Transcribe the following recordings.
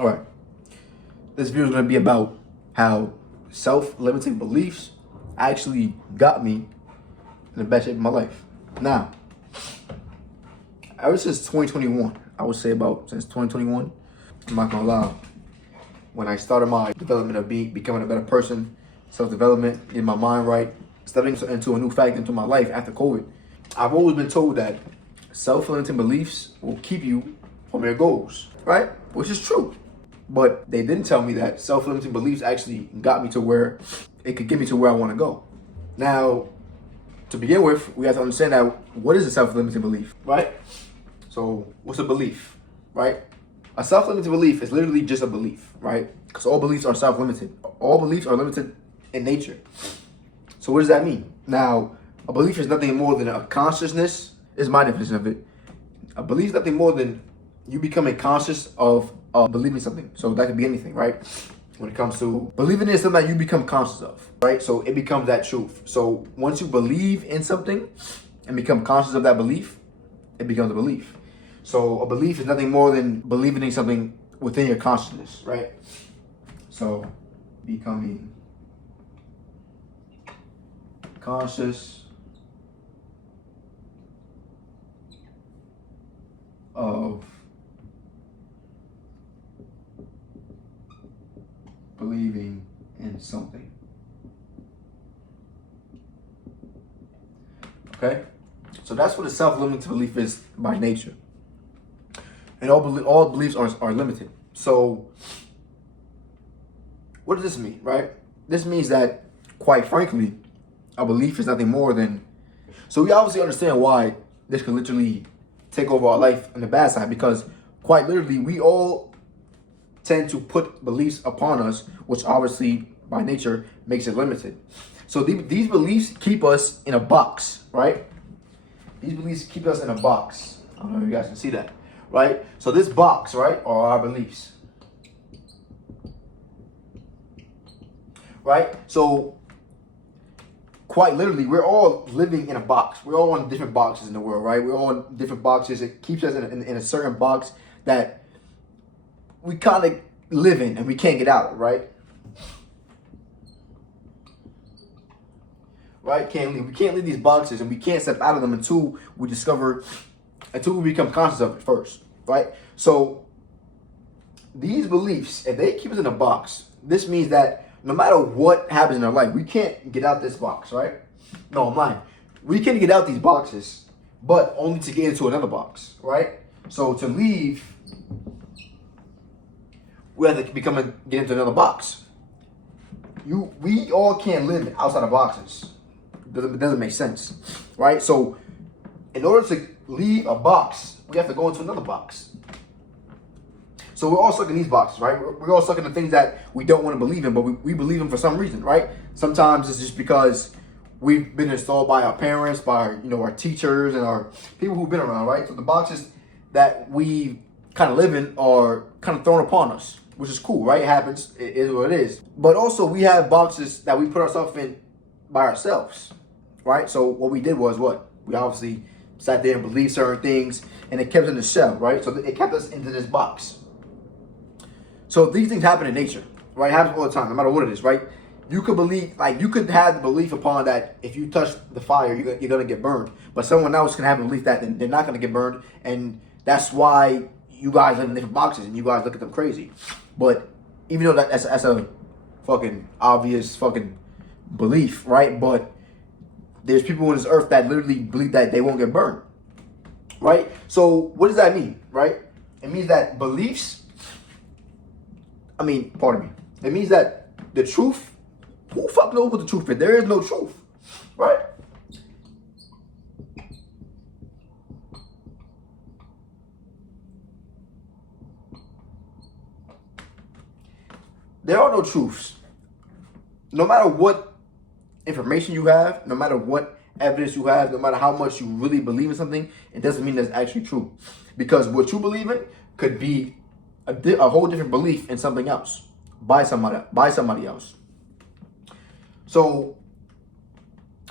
All right. This video is going to be about how self-limiting beliefs actually got me in the best shape of my life. Now, ever since 2021, I would say about since 2021, I'm not gonna lie, when I started my development of becoming a better person, self-development, getting my mind right, stepping into a new factor into my life after COVID, I've always been told that self-limiting beliefs will keep you from your goals, right? Which is true. But they didn't tell me that self-limiting beliefs actually got me to where it could get me to where I want to go. Now, to begin with, we have to understand that what is a self-limiting belief, right? So what's a belief, right? A self-limiting belief is literally just a belief, right? Because all beliefs are self-limited. All beliefs are limited in nature. So what does that mean? Now, a belief is nothing more than a consciousness, is my definition of it. A belief is nothing more than you becoming conscious of believing something. So that could be anything, right? When it comes to believing in something that you become conscious of, right? So it becomes that truth. So once you believe in something and become conscious of that belief, it becomes a belief. So a belief is nothing more than believing in something within your consciousness, right? So becoming conscious of believing in something. Okay? So that's what a self-limiting belief is by nature. And all beliefs are limited. So what does this mean, right? This means that, quite frankly, a belief is nothing more than... So we obviously understand why this can literally take over our life on the bad side, because quite literally, we all tend to put beliefs upon us, which obviously by nature makes it limited. So these beliefs keep us in a box, right? These beliefs keep us in a box. I don't know if you guys can see that, right? So this box, right, are our beliefs, right? So quite literally, we're all living in a box. We're all in different boxes in the world, right? We're all in different boxes. It keeps us in a certain box that we kind of live in and we can't get out, right? Right? We can't leave these boxes, and we can't step out of them until we become conscious of it first, right? So these beliefs, if they keep us in a box, this means that no matter what happens in our life, we can't get out this box, right? No, I'm lying. We can get out these boxes, but only to get into another box, right? So to leave, we have to get into another box. We all can't live outside of boxes. It doesn't make sense, right? So in order to leave a box, we have to go into another box. So we're all stuck in these boxes, right? We're all stuck in the things that we don't want to believe in, but we believe them for some reason, right? Sometimes it's just because we've been installed by our parents, by our teachers, and our people who've been around, right? So the boxes that we kind of live in are kind of thrown upon us, which is cool, right? It happens. It is what it is. But also we have boxes that we put ourselves in by ourselves, right? So what we did was what? We obviously sat there and believed certain things, and it kept us in the shell, right? So it kept us into this box. So these things happen in nature, right? It happens all the time, no matter what it is, right? You could believe, you could have the belief upon that if you touch the fire, you're going to get burned. But someone else can have a belief that they're not going to get burned, and that's why you guys live in different boxes and you guys look at them crazy. But even though that's a fucking obvious fucking belief, right? But there's people on this earth that literally believe that they won't get burned, right? So what does that mean, right? It means that pardon me. It means that the truth, who fuck knows what the truth is? There is no truth, right? There are no truths. No matter what information you have, no matter what evidence you have, no matter how much you really believe in something, it doesn't mean that's actually true. Because what you believe in could be a whole different belief in something else by somebody else. So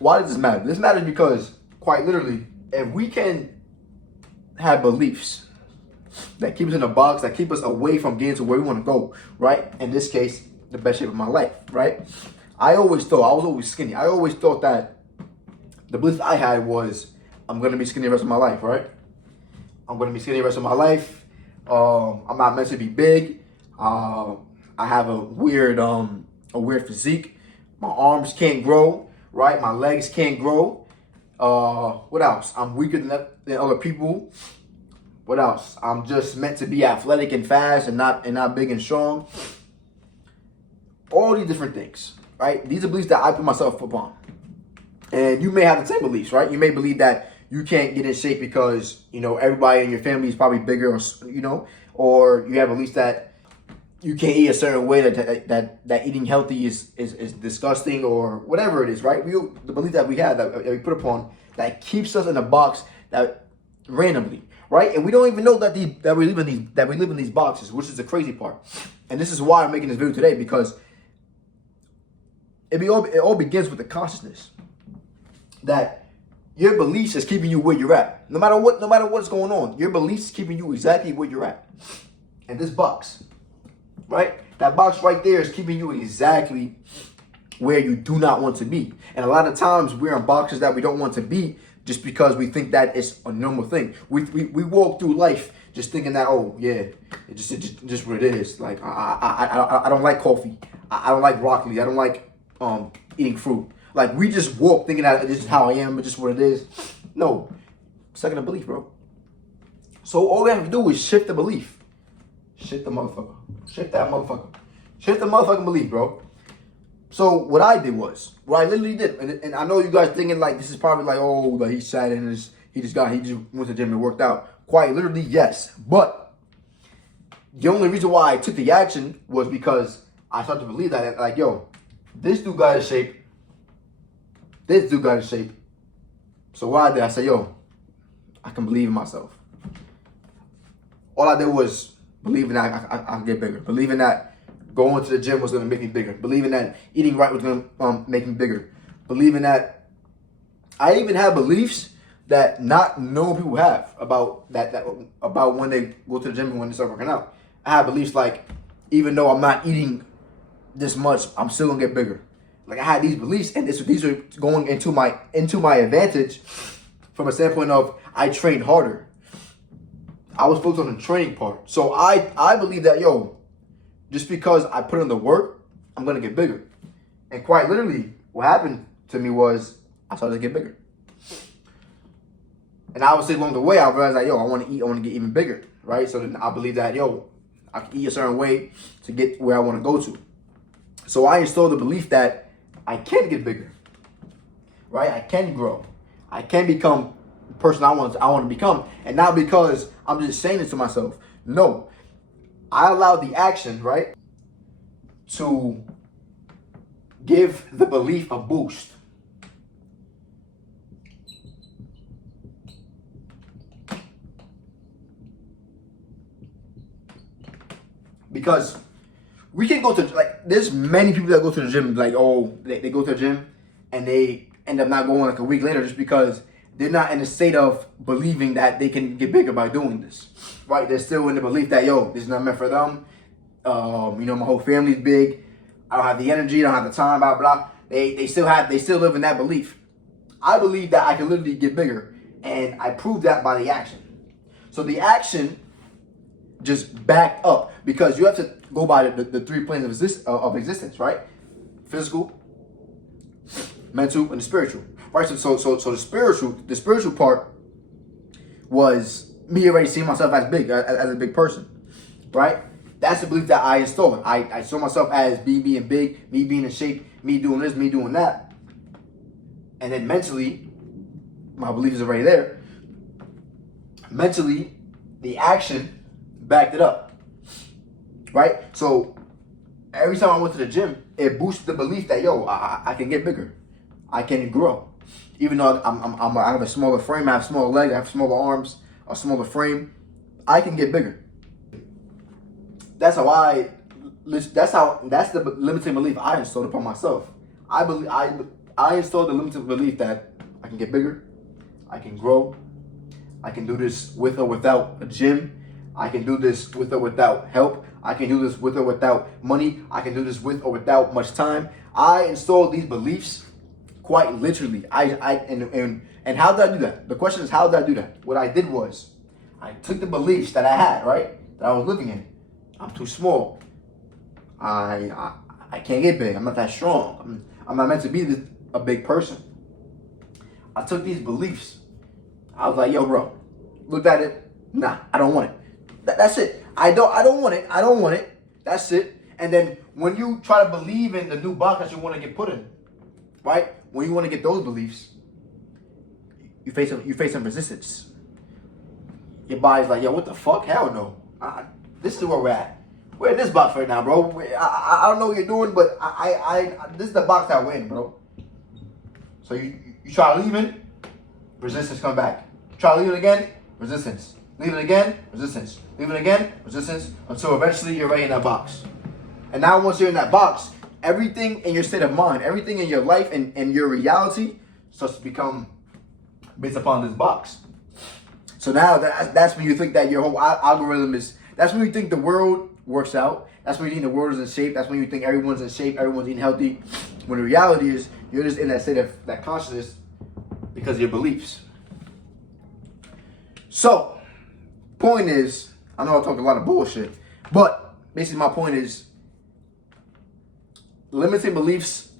why does this matter? This matters because, quite literally, if we can have beliefs that keep us in a box, that keep us away from getting to where we want to go, right? In this case, the best shape of my life, right? I was always skinny. I always thought that the belief I had was, I'm going to be skinny the rest of my life, right? I'm going to be skinny the rest of my life. I'm not meant to be big. I have a weird physique. My arms can't grow, right? My legs can't grow. What else? I'm weaker than other people. What else? I'm just meant to be athletic and fast and not big and strong. All these different things, right? These are beliefs that I put myself upon. And you may have the same beliefs, right? You may believe that you can't get in shape because, everybody in your family is probably bigger, or you have beliefs that you can't eat a certain way, that eating healthy is disgusting, or whatever it is, right? The belief that we have, that we put upon, that keeps us in a box that randomly, right? And we don't even know that we live in these boxes, which is the crazy part. And this is why I'm making this video today, because it all begins with the consciousness that your beliefs is keeping you where you're at. No matter what's going on, your beliefs is keeping you exactly where you're at. And this box, right? That box right there is keeping you exactly where you do not want to be. And a lot of times we're in boxes that we don't want to be just because we think that it's a normal thing. We walk through life just thinking that, oh yeah, it's just what it is. Like I don't like coffee. I don't like broccoli. I don't like eating fruit. Like we just walk thinking that this is how I am, it's just what it is. No, second of belief, bro. So all we have to do is shift the belief. Shift the motherfucker. Shift that motherfucker. Shift the motherfucking belief, bro. So what I did was, what I literally did, and I know you guys thinking like this is probably like, oh, like he sat in his, he just went to the gym and worked out. Quite literally, yes. But the only reason why I took the action was because I started to believe that, like, yo, this dude got his shape. This dude got his shape. So what I did, I said, yo, I can believe in myself. All I did was believing that I can get bigger. Believing that going to the gym was going to make me bigger. Believing that eating right was going to make me bigger. Believing that I even have beliefs that not known people have about about when they go to the gym and when they start working out. I have beliefs like, even though I'm not eating this much, I'm still going to get bigger. Like I had these beliefs, and these are going into my advantage from a standpoint of I trained harder. I was focused on the training part. So I believe that, yo, just because I put in the work, I'm going to get bigger. And quite literally, what happened to me was I started to get bigger. And obviously along the way, I realized like, yo, I want to eat, I want to get even bigger, right? So then I believe that, yo, I can eat a certain way to get where I want to go to. So I installed the belief that I can get bigger, right? I can grow. I can become the person I want to become. And not because I'm just saying it to myself. No, I allow the action, right, to give the belief a boost. Because we can go to, like, there's many people that go to the gym, like, oh, they go to the gym and they end up not going like a week later just because they're not in a state of believing that they can get bigger by doing this, right? They're still in the belief that, yo, this is not meant for them. My whole family's big. I don't have the energy, I don't have the time, blah, blah. They still live in that belief. I believe that I can literally get bigger, and I proved that by the action. So the action just backed up, because you have to go by the three planes of existence, right? Physical, mental, and the spiritual, right? So the spiritual part was me already seeing myself as a big person, right? That's the belief that I installed. I saw myself as me being big, me being in shape, me doing this, me doing that. And then mentally, my belief is already there. Mentally, the action backed it up, right? So every time I went to the gym, it boosted the belief that, yo, I can get bigger, I can grow. Even though I have a smaller frame, I have smaller legs, I have smaller arms, a smaller frame, I can get bigger. That's the limiting belief I installed upon myself. I installed the limiting belief that I can get bigger, I can grow, I can do this with or without a gym. I can do this with or without help. I can do this with or without money. I can do this with or without much time. I installed these beliefs quite literally. And how did I do that? The question is, how did I do that? What I did was, I took the beliefs that I had, right, that I was living in. I'm too small. I can't get big. I'm not that strong. I'm not meant to be a big person. I took these beliefs. I was like, yo, bro, looked at it. Nah, I don't want it. That's it. I don't want it. I don't want it. That's it. And then when you try to believe in the new box that you want to get put in, right? When you want to get those beliefs, you face some resistance. Your body's like, yo, what the fuck? Hell no. This is where we're at. We're in this box right now, bro. I don't know what you're doing, but this is the box that we're in, bro. So you try leaving, resistance come back. Try leaving again, resistance. Leaving again, resistance. Leaving again, resistance, until eventually you're right in that box. And now once you're in that box, everything in your state of mind, everything in your life and your reality starts to become based upon this box. So now that's when you think that your whole algorithm is, that's when you think the world works out. That's when you think the world is in shape. That's when you think everyone's in shape, everyone's eating healthy. When the reality is, you're just in that state of that consciousness because of your beliefs. So, point is, I know I talked a lot of bullshit, but basically my point is, limiting beliefs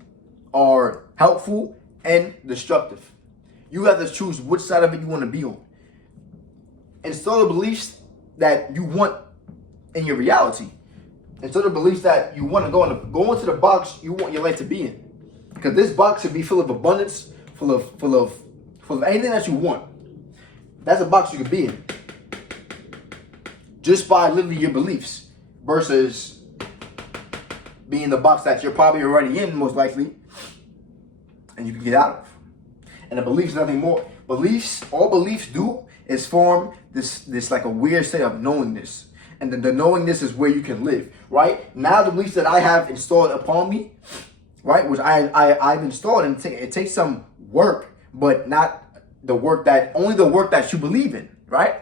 are helpful and destructive. You have to choose which side of it you want to be on. Install the beliefs that you want in your reality. Instead of beliefs that you want to go into the box you want your life to be in. Because this box should be full of abundance, full of anything that you want. That's a box you can be in. Just by literally your beliefs versus being the box that you're probably already in, most likely, and you can get out of. And the beliefs is nothing more. All beliefs do is form this like a weird state of knowingness. And then the knowingness is where you can live, right? Now the beliefs that I have installed upon me, right, which I've installed, and it takes some work, but not only the work that you believe in, right?